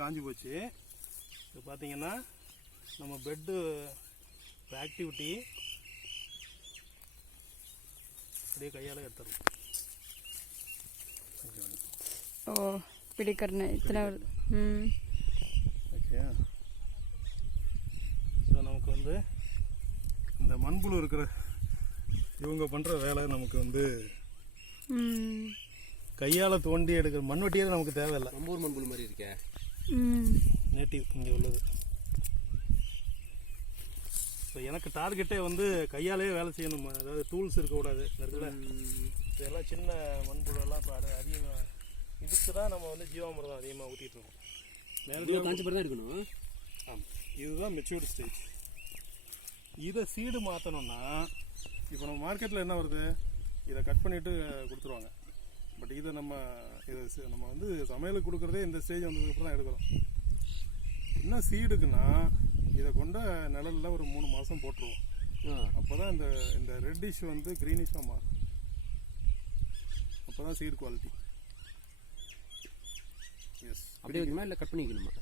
காஞ்சி போச்சு. இப்போ பார்த்தீங்கன்னா நம்ம பெட்டு ஆக்டிவிட்டி அப்படியே கையால் எடுத்துடலாம். ஓ பிடிக்கிறேன் இத்தனை. ஓகே. ஸோ நமக்கு வந்து இந்த மண்புழு இருக்கிற இவங்க பண்ணுற வேலை நமக்கு வந்து கையால் தோண்டி எடுக்கிற மண்வெட்டியே நமக்கு தேவையில்லை. நம்ம ஊர் மண்புழு மாதிரி இருக்கே, நேட்டிவ் இங்கே உள்ளது. ஸோ எனக்கு டார்கெட்டே வந்து கையாலே வேலை செய்யணும், அதாவது டூல்ஸ் இருக்கக்கூடாது. இருக்குல்ல இதெல்லாம் சின்ன மண்புழுவெல்லாம் இப்போ அதிகமாக இதுக்கு தான் நம்ம வந்து ஜீவாமிர்தம் அதிகமாக ஊற்றிட்டு இருக்கோம். நேரத்தில் காஞ்சி தான் இருக்கணும். ஆமாம், இதுதான் மெச்சூர்டு ஸ்டேஜ். இதை சீடு மாற்றணும்னா இப்போ நம்ம மார்க்கெட்டில் என்ன வருது, இதை கட் பண்ணிவிட்டு கொடுத்துருவாங்க. பட் இதை நம்ம வந்து சமையலுக்கு கொடுக்குறதே இந்த ஸ்டேஜ் வந்ததுக்கப்புறம் தான் எடுக்கிறோம். என்ன சீடுக்குன்னா இதை கொண்ட நிழலில் ஒரு 3 மாதம் போட்டுருவோம். அப்போ தான் இந்த ரெட்டிஷ் வந்து க்ரீனிஷாக மாறும். அப்போ தான் சீடு குவாலிட்டி. எஸ். அப்படியே வைக்கணுமா இல்லை கட் பண்ணிக்கணுமா?